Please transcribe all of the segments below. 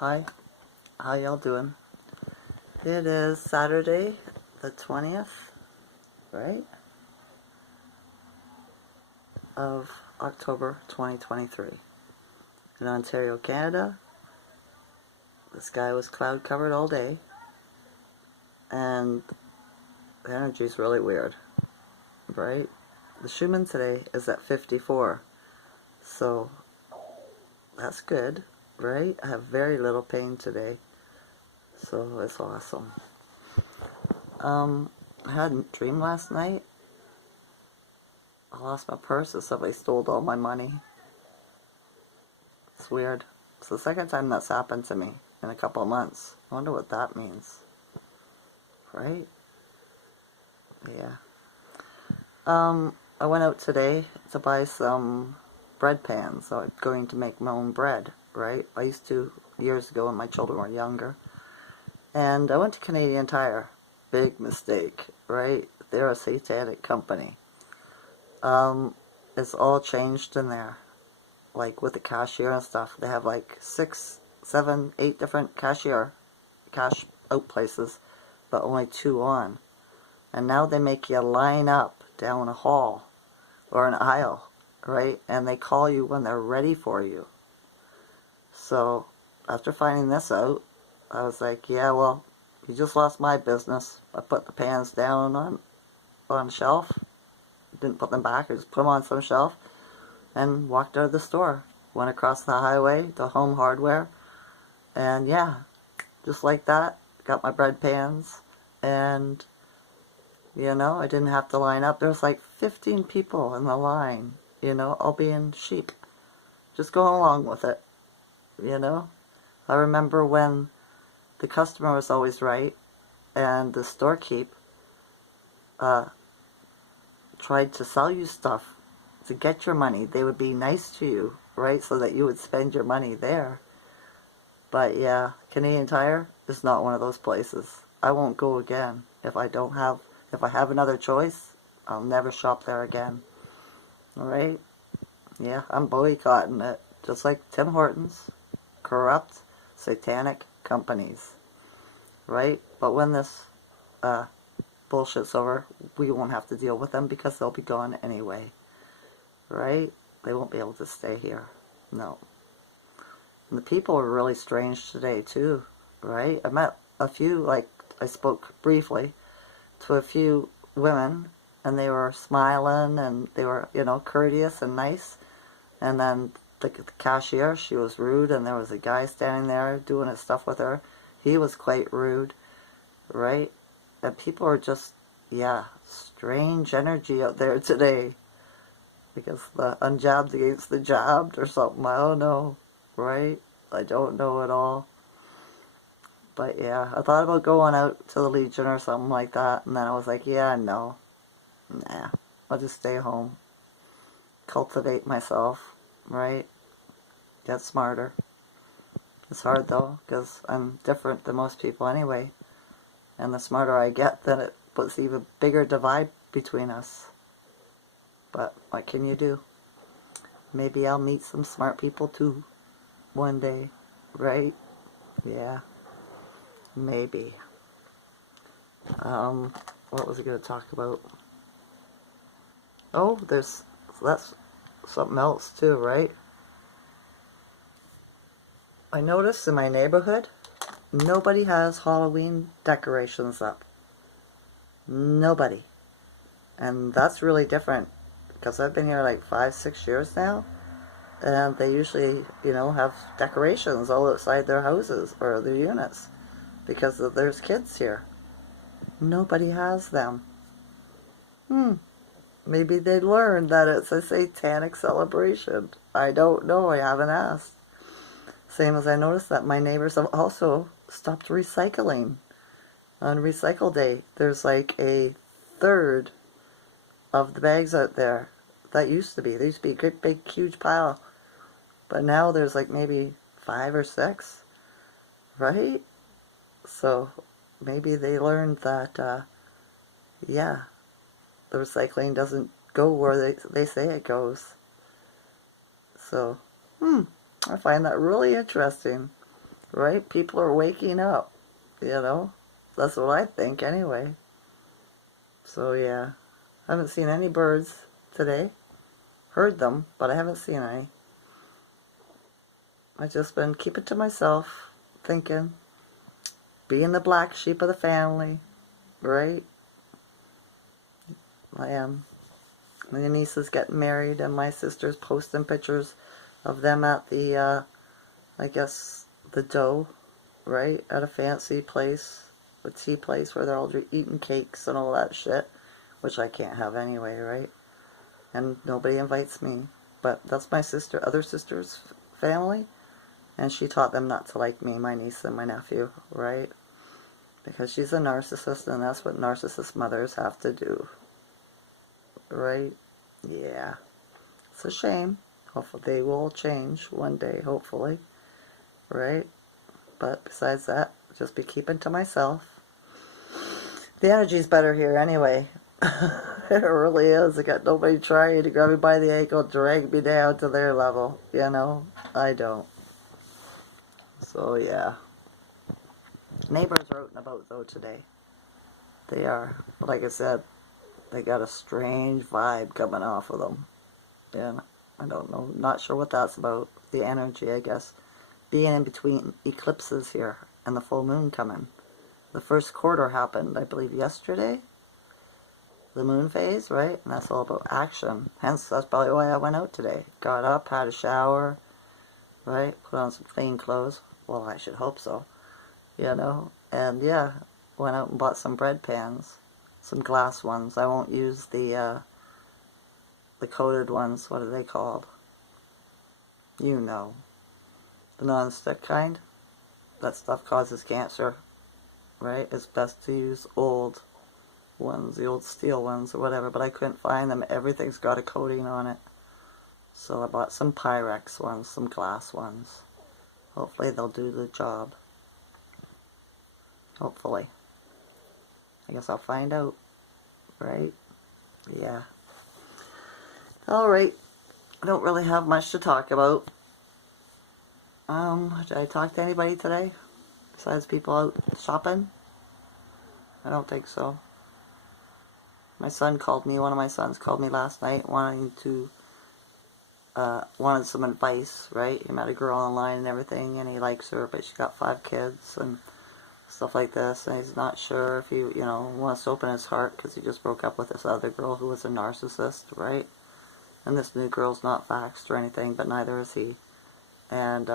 Hi, how y'all doing? It is Saturday the 20th, right, of October 2023. In Ontario, Canada, the sky was cloud covered all day, and the energy is really weird, right? The Schumann today is at 54, so that's good, right? I have very little pain today, so it's awesome. I had a dream last night. I lost my purse and somebody stole all my money. It's weird. It's the second time that's happened to me in a couple of months. I wonder what that means. Right? Yeah. I went out today to buy some bread pans. So I'm going to make my own bread, right? I used to years ago when my children were younger. And I went to Canadian Tire. Big mistake, right? They're a satanic company. It's all changed in there. Like with the cashier and stuff, they have like 6, 7, 8 different cash out places, but only 2 on. And now they make you line up down a hall or an aisle, right? And they call you when they're ready for you. So after finding this out, I was like, yeah, well, you just lost my business. I put the pans down on a shelf, didn't put them back, I just put them on some shelf, and walked out of the store. Went across the highway to Home Hardware, and yeah, just like that, got my bread pans, and I didn't have to line up. There was like 15 people in the line, all being sheep, just going along with it, I remember when the customer was always right, and the storekeep tried to sell you stuff to get your money. They would be nice to you, right, so that you would spend your money there. But yeah, Canadian Tire is not one of those places. I won't go again. If I have another choice, I'll never shop there again. Alright? Yeah, I'm boycotting it. Just like Tim Hortons. Corrupt, satanic companies. Right? But when this bullshit's over, we won't have to deal with them because they'll be gone anyway. Right? They won't be able to stay here. No. And the people were really strange today too, right? I met a few, I spoke briefly to a few women, and they were smiling, and they were, courteous and nice. And then the cashier, she was rude, and there was a guy standing there doing his stuff with her. He was quite rude, right? And people are just, yeah, strange energy out there today. Because the unjabbed against the jabbed or something, I don't know, right? I don't know at all. But yeah, I thought about going out to the Legion or something like that, and then I was like, yeah, no. Nah, I'll just stay home. Cultivate myself, right? Get smarter. It's hard though, because I'm different than most people anyway. And the smarter I get, then it puts even bigger divide between us. But what can you do? Maybe I'll meet some smart people too one day, right? Yeah, maybe. What was I going to talk about? Oh, that's something else too, right? I noticed in my neighborhood, nobody has Halloween decorations up. Nobody. And that's really different, because I've been here like 5, 6 years now, and they usually, have decorations all outside their houses or their units, because there's kids here. Nobody has them. Maybe they learned that it's a satanic celebration. I don't know, I haven't asked. Same as I noticed that my neighbors have also stopped recycling. On recycle day, there's like a third of the bags out there. There used to be a great big huge pile, but now there's like maybe 5 or 6, right? So maybe they learned that yeah, the recycling doesn't go where they say it goes. So I find that really interesting. right? People are waking up, you know? That's what I think anyway. So yeah, I haven't seen any birds today. Heard them, but I haven't seen any. I've just been keeping to myself, thinking, being the black sheep of the family, right? I am. My niece is getting married, and my sister's posting pictures of them at the, I guess, the dough, right? At a fancy place, a tea place where they're all eating cakes and all that shit, which I can't have anyway, right? And nobody invites me. But that's my sister, other sister's family, and she taught them not to like me, my niece and my nephew, right? Because she's a narcissist, and that's what narcissist mothers have to do, right? Yeah. It's a shame. Hopefully they will change one day, hopefully, right? But besides that, just be keeping to myself. The energy's better here anyway. It really is. I got nobody trying to grab me by the ankle, drag me down to their level, you know? I don't. So yeah. Neighbors are out and about though today. They are. Like I said, they got a strange vibe coming off of them. And I don't know, not sure what that's about. The energy, I guess. Being in between eclipses here and the full moon coming. The first quarter happened, I believe, yesterday. The moon phase, right? And that's all about action. Hence, that's probably why I went out today. Got up, had a shower, right? Put on some clean clothes. Well, I should hope so. You know? And yeah, went out and bought some bread pans. Some glass ones. I won't use the coated ones. What are they called? You know. The non-stick kind. That stuff causes cancer, right? It's best to use old ones, the old steel ones or whatever, but I couldn't find them. Everything's got a coating on it. So I bought some Pyrex ones, some glass ones. Hopefully they'll do the job. Hopefully. I guess I'll find out, right? Yeah. Alright. I don't really have much to talk about. Did I talk to anybody today? Besides people out shopping? I don't think so. My son called me, one of my sons called me last night wanting to, wanted some advice, right? He met a girl online and everything, and he likes her, but she's got 5 kids and stuff like this, and he's not sure if he, you know, wants to open his heart because he just broke up with this other girl who was a narcissist, right? And this new girl's not vaxxed or anything, but neither is he. And,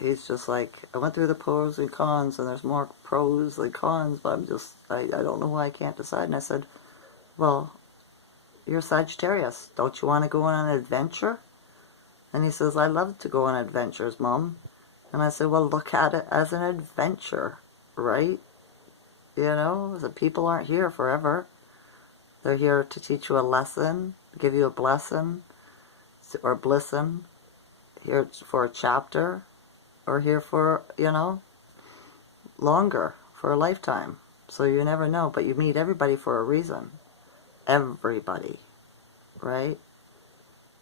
he's just like, I went through the pros and cons, and there's more pros than cons, but I don't know why I can't decide. And I said, well, you're Sagittarius. Don't you want to go on an adventure? And he says, I love to go on adventures, Mom. And I said, well, look at it as an adventure, right? You know, the people aren't here forever. They're here to teach you a lesson, give you a blessing, or blissin, here for a chapter, or here for, you know, longer, for a lifetime. So you never know, but you meet everybody for a reason. Everybody, right?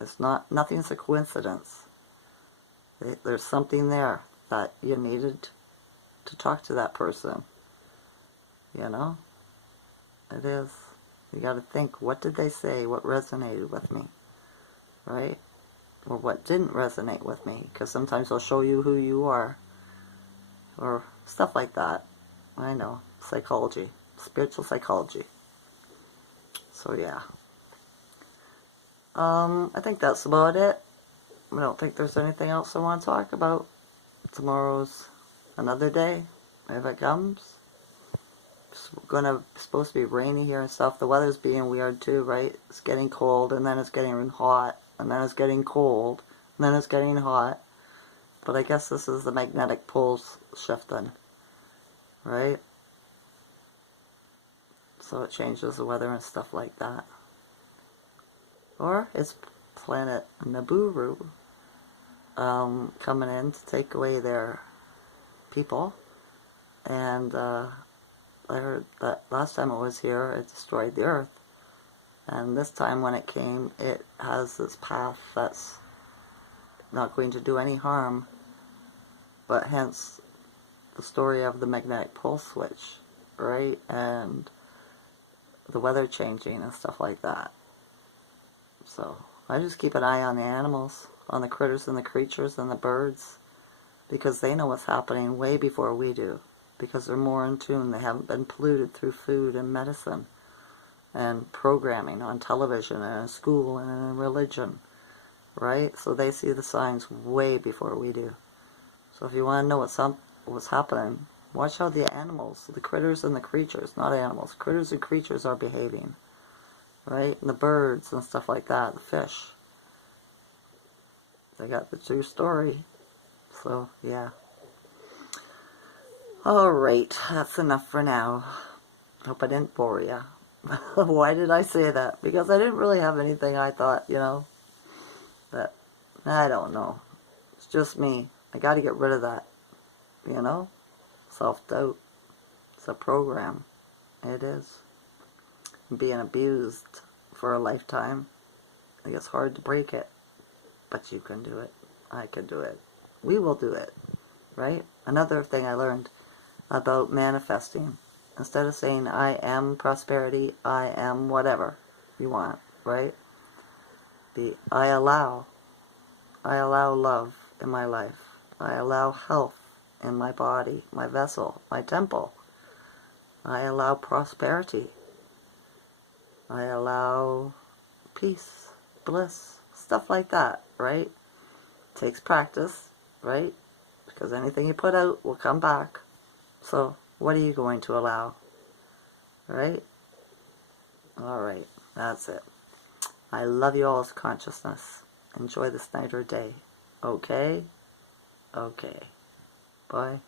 It's not, nothing's a coincidence. There's something there that you needed to talk to that person, you know? It is. You got to think, what did they say? What resonated with me, right? Or what didn't resonate with me? Because sometimes they'll show you who you are, or stuff like that. I know, psychology, spiritual psychology. So yeah. I think that's about it. I don't think there's anything else I want to talk about. Tomorrow's another day, if it comes. It's supposed to be rainy here and stuff. The weather's being weird too, right? It's getting cold, and then it's getting hot, and then it's getting cold, and then it's getting hot. But I guess this is the magnetic poles shifting, right? So it changes the weather and stuff like that. Or it's planet Nibiru coming in to take away their people. And I heard that last time it was here, it destroyed the Earth. And this time when it came, it has this path that's not going to do any harm, but hence the story of the magnetic pole switch, right? And the weather changing and stuff like that. So I just keep an eye on the animals, on the critters and the creatures and the birds, because they know what's happening way before we do, because they're more in tune. They haven't been polluted through food and medicine and programming on television and in school and in religion, right? So they see the signs way before we do. So if you want to know what's happening, watch how the animals, the critters and the creatures, not animals, critters and creatures are behaving, right? And the birds and stuff like that, the fish. They got the true story. So, yeah. Alright, that's enough for now. Hope I didn't bore you. Why did I say that? Because I didn't really have anything I thought, that, I don't know. It's just me. I gotta get rid of that, Self-doubt. It's a program. It is. Being abused for a lifetime. It's hard to break it. But you can do it. I can do it. We will do it. Right? Another thing I learned about manifesting. Instead of saying, I am prosperity, I am whatever you want, right? I allow. I allow love in my life. I allow health in my body, my vessel, my temple. I allow prosperity. I allow peace, bliss, stuff like that, right? Takes practice, right? Because anything you put out will come back. So, what are you going to allow? Right? Alright, that's it. I love you all's consciousness. Enjoy this night or day. Okay? Okay. Bye.